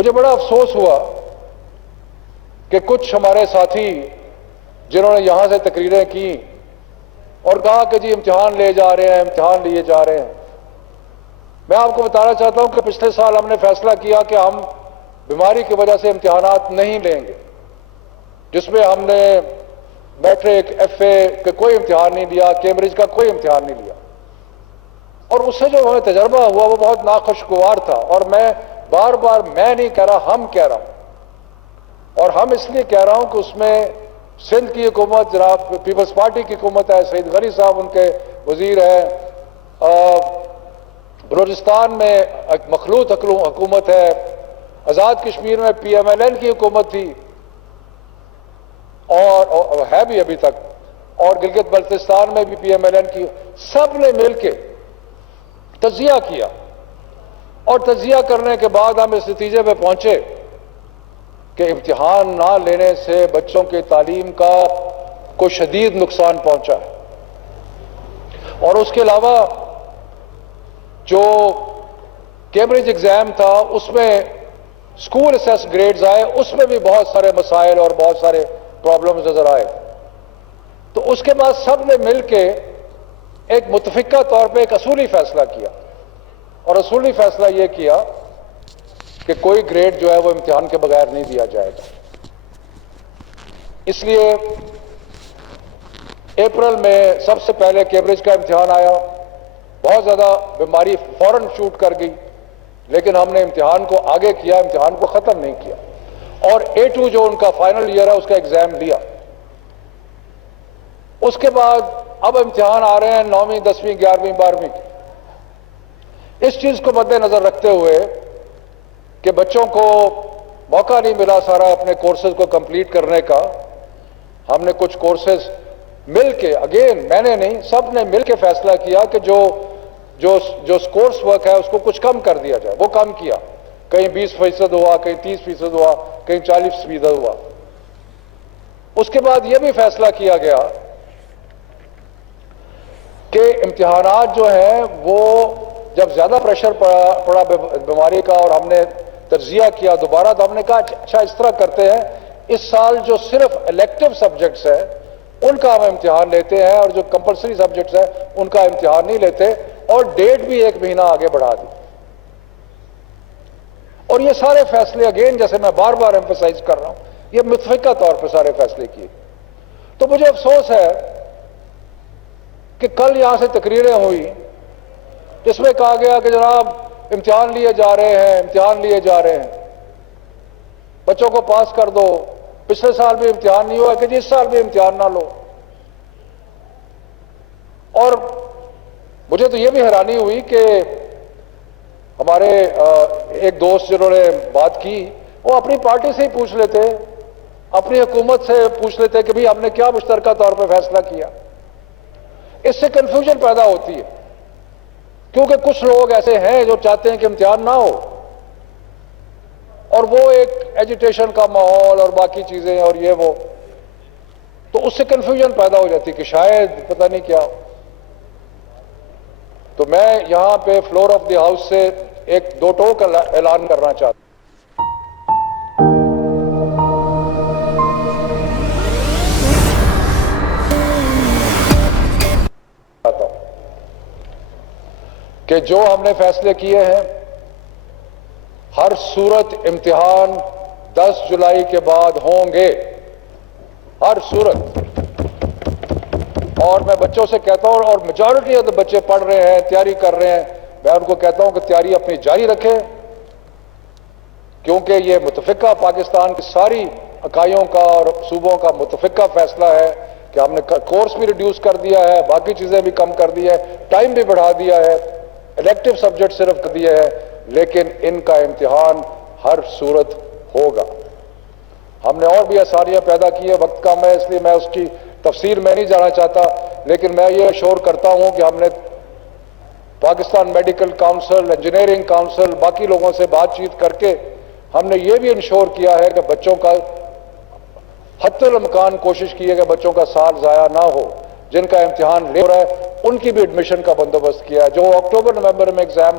مجھے بڑا افسوس ہوا کہ کچھ ہمارے ساتھی جنہوں نے یہاں سے تقریریں کی اور کہا کہ جی امتحان لے جا رہے ہیں، امتحان لیے جا رہے ہیں. میں آپ کو بتانا چاہتا ہوں کہ پچھلے سال ہم نے فیصلہ کیا کہ ہم بیماری کی وجہ سے امتحانات نہیں لیں گے، جس میں ہم نے میٹرک، ایف اے کا کوئی امتحان نہیں لیا، کیمبرج کا کوئی امتحان نہیں لیا. اور اس سے جو ہمیں تجربہ ہوا وہ بہت ناخوشگوار تھا. اور میں بار بار میں نہیں کہہ رہا، ہم کہہ رہا ہوں. اور ہم اس لیے کہہ رہا ہوں کہ اس میں سندھ کی حکومت، جناب پیپلز پارٹی کی حکومت ہے، سعید غنی صاحب ان کے وزیر ہیں، بلوچستان میں ایک مخلوط حکومت ہے، آزاد کشمیر میں پی ایم ایل این کی حکومت تھی اور ہے بھی ابھی تک، اور گلگت بلتستان میں بھی پی ایم ایل این کی. سب نے مل کے تجزیہ کیا اور تجزیہ کرنے کے بعد ہم اس نتیجے پہ پہنچے کہ امتحان نہ لینے سے بچوں کی تعلیم کا کوئی شدید نقصان پہنچا ہے. اور اس کے علاوہ جو کیمبرج ایگزام تھا اس میں اسکول اسیس گریڈز آئے، اس میں بھی بہت سارے مسائل اور بہت سارے پرابلمز نظر آئے. تو اس کے بعد سب نے مل کے ایک متفقہ طور پہ ایک اصولی فیصلہ کیا، اور اصولی فیصلہ یہ کیا کہ کوئی گریڈ جو ہے وہ امتحان کے بغیر نہیں دیا جائے گا. اس لیے اپریل میں سب سے پہلے کیمبرج کا امتحان آیا. بہت زیادہ بیماری فوراً شوٹ کر گئی، لیکن ہم نے امتحان کو آگے کیا، امتحان کو ختم نہیں کیا. اور A2 جو ان کا فائنل ایئر ہے اس کا ایگزام لیا. اس کے بعد اب امتحان آ رہے ہیں 9ویں، 10ویں، 11ویں، 12ویں کے. اس چیز کو مد نظر رکھتے ہوئے کہ بچوں کو موقع نہیں ملا سارا اپنے کورسز کو کمپلیٹ کرنے کا، ہم نے کچھ کورسز مل کے، اگین میں نے نہیں، سب نے مل کے فیصلہ کیا کہ جو کورس ورک ہے اس کو کچھ کم کر دیا جائے. وہ کم کیا، کہیں 20% ہوا، کہیں 30% ہوا، کہیں 40% ہوا. اس کے بعد یہ بھی فیصلہ کیا گیا کہ امتحانات جو ہیں وہ جب زیادہ پریشر پڑا بیماری کا اور ہم نے تجزیہ کیا دوبارہ، تو ہم نے کہا اچھا اس طرح کرتے ہیں، اس سال جو صرف الیکٹو سبجیکٹس ہیں ان کا ہم امتحان لیتے ہیں، اور جو کمپلسری سبجیکٹس ہیں ان کا امتحان نہیں لیتے، اور ڈیٹ بھی 1 مہینہ آگے بڑھا دی. اور یہ سارے فیصلے اگین جیسے میں بار بار ایمفسائز کر رہا ہوں، یہ متفقہ طور پہ سارے فیصلے کیے. تو مجھے افسوس ہے کہ کل یہاں سے تقریریں ہوئی جس میں کہا گیا کہ جناب امتحان لیے جا رہے ہیں، امتحان لیے جا رہے ہیں، بچوں کو پاس کر دو. پچھلے سال بھی امتحان نہیں ہوا کہ جی اس سال بھی امتحان نہ لو. اور مجھے تو یہ بھی حیرانی ہوئی کہ ہمارے ایک دوست جنہوں نے بات کی وہ اپنی پارٹی سے ہی پوچھ لیتے، اپنی حکومت سے پوچھ لیتے کہ بھئی ہم نے کیا مشترکہ طور پہ فیصلہ کیا. اس سے کنفیوژن پیدا ہوتی ہے، کیونکہ کچھ لوگ ایسے ہیں جو چاہتے ہیں کہ امتحان نہ ہو، اور وہ ایک ایجیٹیشن کا ماحول اور باقی چیزیں اور یہ وہ، تو اس سے کنفیوژن پیدا ہو جاتی کہ شاید پتہ نہیں کیا. تو میں یہاں پہ فلور آف دی ہاؤس سے ایک 2 ٹوک اعلان کرنا چاہتا ہوں کہ جو ہم نے فیصلے کیے ہیں، ہر صورت امتحان 10 جولائی کے بعد ہوں گے، ہر صورت. اور میں بچوں سے کہتا ہوں، اور میجورٹی آف بچے پڑھ رہے ہیں، تیاری کر رہے ہیں، میں ان کو کہتا ہوں کہ تیاری اپنی جاری رکھیں، کیونکہ یہ متفقہ پاکستان کی ساری اکائیوں کا اور صوبوں کا متفقہ فیصلہ ہے کہ ہم نے کورس بھی ریڈیوس کر دیا ہے، باقی چیزیں بھی کم کر دی ہے، ٹائم بھی بڑھا دیا ہے، الیکٹو سبجیکٹ صرف کر دیے ہیں، لیکن ان کا امتحان ہر صورت ہوگا. ہم نے اور بھی آسانیاں پیدا کی ہیں، وقت کم ہے اس لیے میں اس کی تفصیل میں نہیں جانا چاہتا، لیکن میں یہ اشور کرتا ہوں کہ ہم نے Pakistan medical council, engineering council, باقی لوگوں سے بات چیت کر کے ہم نے یہ بھی انشور کیا ہے کہ بچوں کا حتی الامکان کوشش کی ہے کہ بچوں کا سال ضائع نہ ہو. جن کا امتحان لے رہا ہے ان کی بھی ایڈمیشن کا بندوبست کیا ہے. جو اکتوبر نومبر میں ایگزام